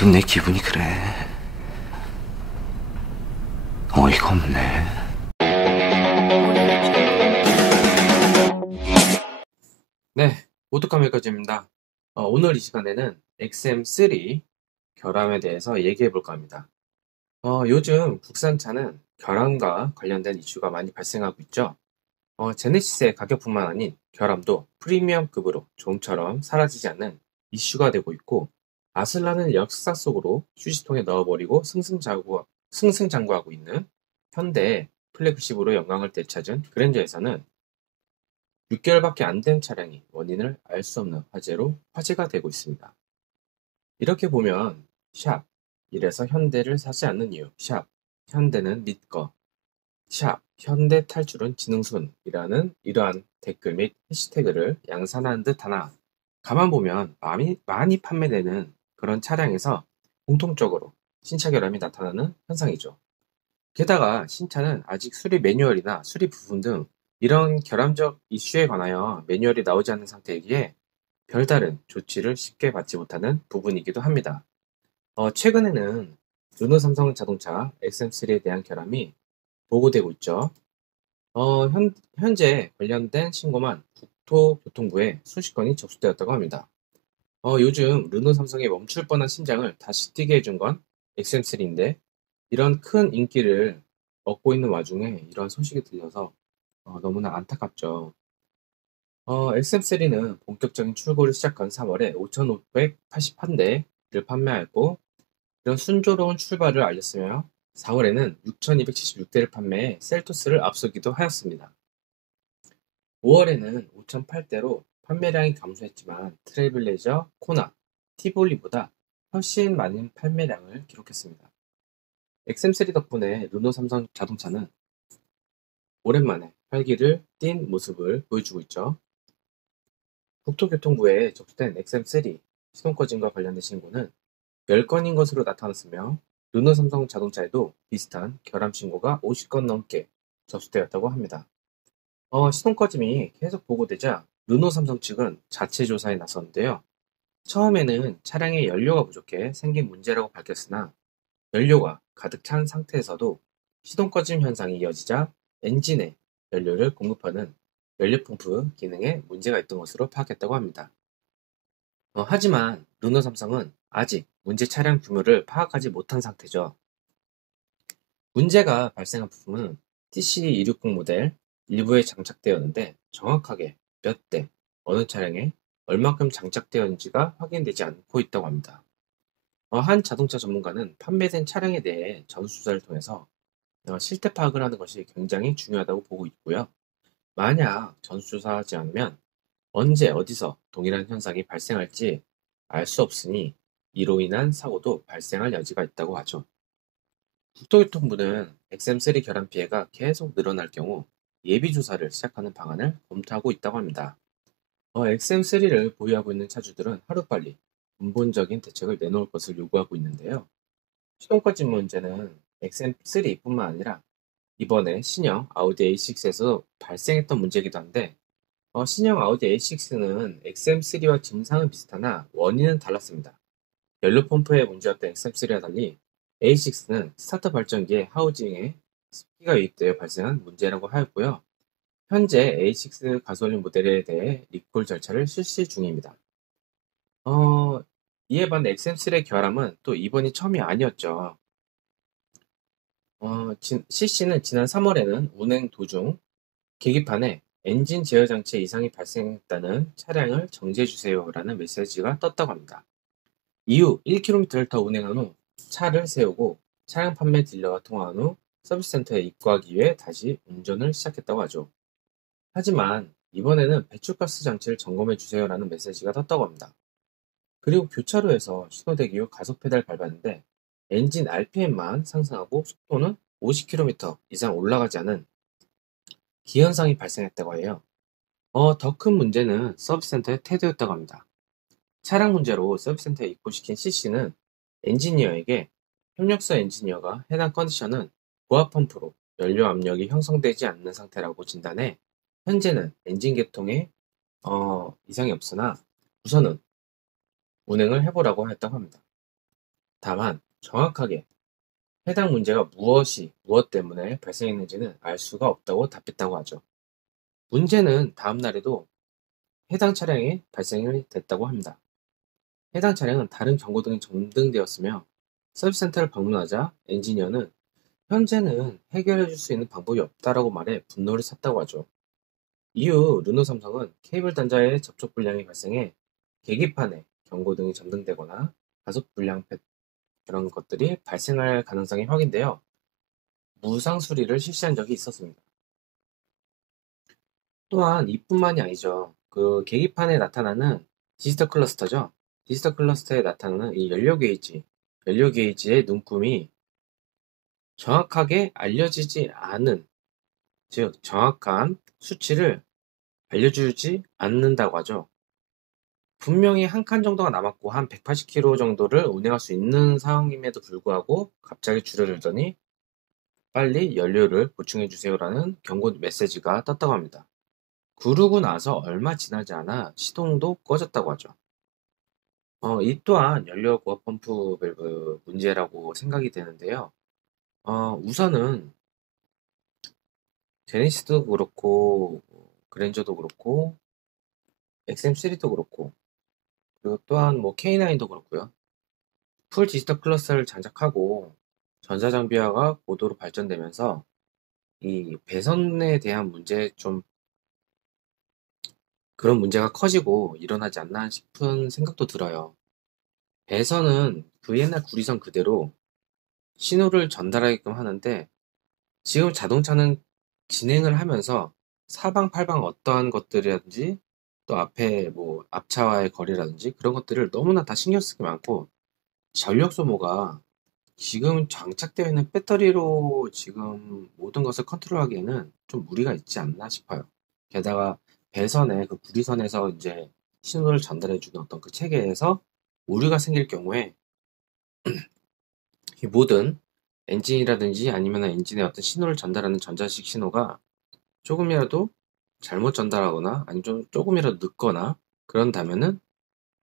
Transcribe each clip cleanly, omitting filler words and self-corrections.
지금 내 기분이 그래. 어이가 없네. 네, 모두카메까지입니다. 오늘 이 시간에는 XM3 결함에 대해서 얘기해 볼까 합니다. 요즘 국산차는 결함과 관련된 이슈가 많이 발생하고 있죠. 제네시스의 가격뿐만 아닌 결함도 프리미엄급으로 좀처럼 사라지지 않는 이슈가 되고 있고, 아슬란을 역사 속으로 휴지통에 넣어버리고 승승장구하고 있는 현대의 플래그십으로 영광을 되찾은 그랜저에서는 6개월밖에 안 된 차량이 원인을 알 수 없는 화재로 화제가 되고 있습니다. 이렇게 보면 샵 이래서 현대를 사지 않는 이유, 샵 현대는 믿거, 샵 현대 탈출은 지능순이라는 이러한 댓글 및 해시태그를 양산하는 듯 하나, 가만 보면 많이 판매되는 그런 차량에서 공통적으로 신차 결함이 나타나는 현상이죠. 게다가 신차는 아직 수리 매뉴얼이나 수리 부분 등 이런 결함적 이슈에 관하여 매뉴얼이 나오지 않는 상태이기에 별다른 조치를 쉽게 받지 못하는 부분이기도 합니다. 최근에는 르노 삼성 자동차 XM3에 대한 결함이 보고되고 있죠. 현재 관련된 신고만 국토교통부에 수십 건이 접수되었다고 합니다. 요즘 르노 삼성의 멈출 뻔한 심장을 다시 뛰게 해준 건 XM3인데, 이런 큰 인기를 얻고 있는 와중에 이런 소식이 들려서 너무나 안타깝죠. XM3는 본격적인 출고를 시작한 3월에 5,581대를 판매하였고, 이런 순조로운 출발을 알렸으며 4월에는 6,276대를 판매해 셀토스를 앞서기도 하였습니다. 5월에는 5,008대로 판매량이 감소했지만 트레일블레이저, 코나, 티볼리보다 훨씬 많은 판매량을 기록했습니다. XM3 덕분에 르노 삼성 자동차는 오랜만에 활기를 띤 모습을 보여주고 있죠. 국토교통부에 접수된 XM3 시동꺼짐과 관련된 신고는 10건인 것으로 나타났으며, 르노 삼성 자동차에도 비슷한 결함 신고가 50건 넘게 접수되었다고 합니다. 시동 꺼짐이 계속 보고되자 르노 삼성 측은 자체 조사에 나섰는데요. 처음에는 차량의 연료가 부족해 생긴 문제라고 밝혔으나, 연료가 가득 찬 상태에서도 시동 꺼짐 현상이 이어지자 엔진에 연료를 공급하는 연료 펌프 기능에 문제가 있던 것으로 파악했다고 합니다. 하지만 르노 삼성은 아직 문제 차량 규모를 파악하지 못한 상태죠. 문제가 발생한 부품은 TC260 모델 일부에 장착되었는데, 정확하게 몇 대, 어느 차량에 얼마큼 장착되었는지가 확인되지 않고 있다고 합니다. 한 자동차 전문가는 판매된 차량에 대해 전수조사를 통해서 실태 파악을 하는 것이 굉장히 중요하다고 보고 있고요. 만약 전수조사하지 않으면 언제 어디서 동일한 현상이 발생할지 알 수 없으니, 이로 인한 사고도 발생할 여지가 있다고 하죠. 국토교통부는 XM3 결함 피해가 계속 늘어날 경우 예비조사를 시작하는 방안을 검토하고 있다고 합니다. XM3를 보유하고 있는 차주들은 하루빨리 근본적인 대책을 내놓을 것을 요구하고 있는데요. 시동꺼짐 문제는 XM3뿐만 아니라 이번에 신형 아우디 A6에서 발생했던 문제이기도 한데, 신형 아우디 A6는 XM3와 증상은 비슷하나 원인은 달랐습니다. 연료 펌프에 문제였던 XM3와 달리 A6는 스타터 발전기의 하우징에 습기가 유입되어 발생한 문제라고 하였고요. 현재 A6 가솔린 모델에 대해 리콜 절차를 실시 중입니다. 어, 이에 반해 XM3의 결함은 또 이번이 처음이 아니었죠. CC는 지난 3월에는 운행 도중 계기판에 엔진 제어 장치에 이상이 발생했다는 차량을 정지해주세요라는 메시지가 떴다고 합니다. 이후 1km를 더 운행한 후 차를 세우고 차량 판매 딜러와 통화한 후 서비스 센터에 입고하기 위해 다시 운전을 시작했다고 하죠. 하지만 이번에는 배출가스 장치를 점검해 주세요라는 메시지가 떴다고 합니다. 그리고 교차로에서 신호대기 후 가속 페달 밟았는데 엔진 RPM만 상승하고 속도는 50km 이상 올라가지 않은 기현상이 발생했다고 해요. 더 큰 문제는 서비스 센터의 태도였다고 합니다. 차량 문제로 서비스 센터에 입고시킨 CC는 엔지니어에게 협력사 엔지니어가 해당 컨디션은 고압 펌프로 연료 압력이 형성되지 않는 상태라고 진단해 현재는 엔진 계통에 이상이 없으나 우선은 운행을 해보라고 했다고 합니다. 다만 정확하게 해당 문제가 무엇 때문에 발생했는지는 알 수가 없다고 답했다고 하죠. 문제는 다음 날에도 해당 차량에 발생이 됐다고 합니다. 해당 차량은 다른 경고등이 점등되었으며 서비스 센터를 방문하자 엔지니어는 현재는 해결해 줄 수 있는 방법이 없다라고 말해 분노를 샀다고 하죠. 이후 르노 삼성은 케이블 단자의 접촉 불량이 발생해 계기판에 경고등이 점등되거나 가속 불량 그런 것들이 발생할 가능성이 확인되어 무상 수리를 실시한 적이 있었습니다. 또한 이뿐만이 아니죠. 그 계기판에 나타나는 디지털 클러스터죠. 디지털 클러스터에 나타나는 이 연료 게이지의 눈금이 정확하게 알려지지 않은, 즉 정확한 수치를 알려주지 않는다고 하죠. 분명히 한 칸 정도가 남았고 한 180km 정도를 운행할 수 있는 상황임에도 불구하고 갑자기 줄어들더니 빨리 연료를 보충해 주세요라는 경고 메시지가 떴다고 합니다. 그러고 나서 얼마 지나지 않아 시동도 꺼졌다고 하죠. 이 또한 연료 고압 펌프 밸브 문제라고 생각이 되는데요. 우선은 제네시스도 그렇고 그랜저도 그렇고 XM3도 그렇고 그리고 또한 뭐 K9도 그렇고요. 풀 디지털 클러스터를 장착하고 전자장비화가 고도로 발전되면서 이 배선에 대한 문제 좀 그런 문제가 커지고 일어나지 않나 싶은 생각도 들어요. 배선은 그 옛날 구리선 그대로 신호를 전달하게끔 하는데 지금 자동차는 진행을 하면서 사방팔방 어떠한 것들이라든지 또 앞에 뭐 앞차와의 거리라든지 그런 것들을 너무나 다 신경 쓰기 많고 전력 소모가 지금 장착되어 있는 배터리로 지금 모든 것을 컨트롤하기에는 좀 무리가 있지 않나 싶어요. 게다가 배선에 그 구리선에서 이제 신호를 전달해주는 어떤 그 체계에서 오류가 생길 경우에 이 모든 엔진이라든지 아니면 엔진의 어떤 신호를 전달하는 전자식 신호가 조금이라도 잘못 전달하거나 아니면 좀 조금이라도 늦거나 그런다면은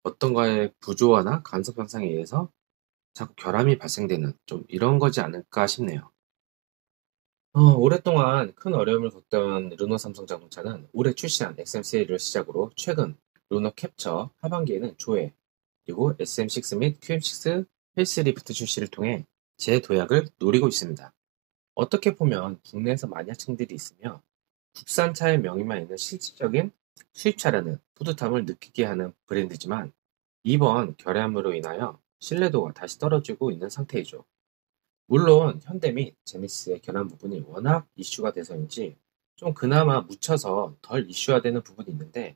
어떤가의 부조화나 간섭 현상에 의해서 자꾸 결함이 발생되는 좀 이런 거지 않을까 싶네요. 오랫동안 큰 어려움을 겪던 르노 삼성 자동차는 올해 출시한 XM3를 시작으로 최근 르노 캡처 하반기에는 조회, 그리고 SM6 및 QM6 페이스리프트 출시를 통해 재도약을 노리고 있습니다. 어떻게 보면 국내에서 마니아층들이 있으며 국산차의 명의만 있는 실질적인 수입차라는 뿌듯함을 느끼게 하는 브랜드지만 이번 결함으로 인하여 신뢰도가 다시 떨어지고 있는 상태이죠. 물론 현대 및 제네시스의 결함 부분이 워낙 이슈가 돼서인지 좀 그나마 묻혀서 덜 이슈화되는 부분이 있는데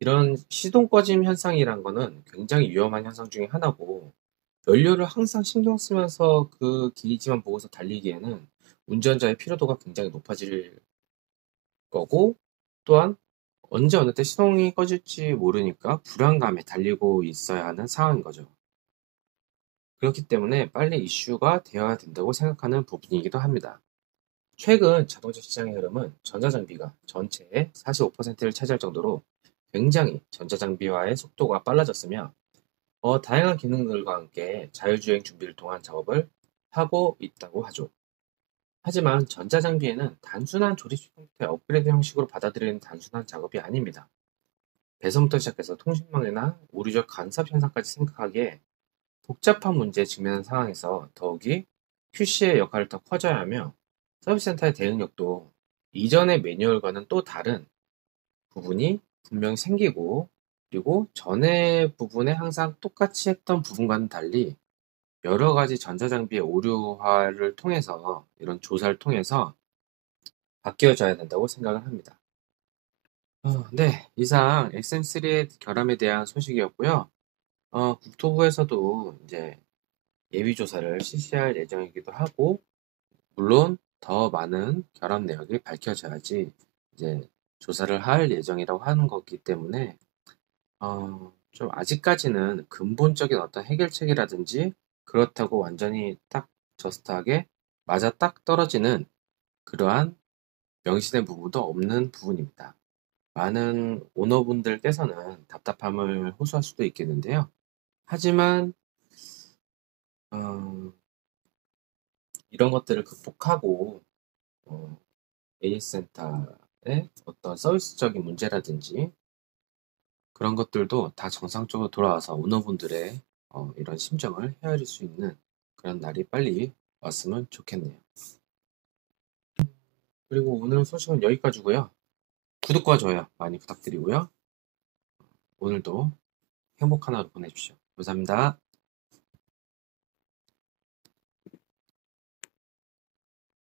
이런 시동 꺼짐 현상이란 거는 굉장히 위험한 현상 중에 하나고 연료를 항상 신경 쓰면서 그 게이지만 보고서 달리기에는 운전자의 피로도가 굉장히 높아질 거고 또한 언제 어느 때 시동이 꺼질지 모르니까 불안감에 달리고 있어야 하는 상황인 거죠. 그렇기 때문에 빨리 이슈가 되어야 된다고 생각하는 부분이기도 합니다. 최근 자동차 시장의 흐름은 전자장비가 전체의 45%를 차지할 정도로 굉장히 전자장비화의 속도가 빨라졌으며 다양한 기능들과 함께 자율주행 준비를 통한 작업을 하고 있다고 하죠. 하지만 전자장비에는 단순한 조립 시스템의 업그레이드 형식으로 받아들이는 단순한 작업이 아닙니다. 배선부터 시작해서 통신망이나 오류적 간섭 현상까지 생각하기에 복잡한 문제에 직면한 상황에서 더욱이 QC의 역할을 더 커져야 하며 서비스 센터의 대응력도 이전의 매뉴얼과는 또 다른 부분이 분명히 생기고 그리고 전에 부분에 항상 똑같이 했던 부분과는 달리 여러 가지 전자장비의 오류화를 통해서 이런 조사를 통해서 바뀌어져야 된다고 생각을 합니다. 네, 이상 XM3의 결함에 대한 소식이었고요. 국토부에서도 이제 예비 조사를 실시할 예정이기도 하고, 물론 더 많은 결함 내역이 밝혀져야지 이제 조사를 할 예정이라고 하는 거기 때문에 좀 아직까지는 근본적인 어떤 해결책이라든지 그렇다고 완전히 딱 저스트하게 맞아 딱 떨어지는 그러한 명시된 부분도 없는 부분입니다. 많은 오너분들께서는 답답함을 호소할 수도 있겠는데요. 하지만 어, 이런 것들을 극복하고 AS센터의 어떤 서비스적인 문제라든지 그런 것들도 다 정상적으로 돌아와서 오너분들의 이런 심정을 헤아릴 수 있는 그런 날이 빨리 왔으면 좋겠네요. 그리고 오늘 소식은 여기까지고요. 구독과 좋아요 많이 부탁드리고요. 오늘도 행복한 하루 보내십시오. 감사합니다.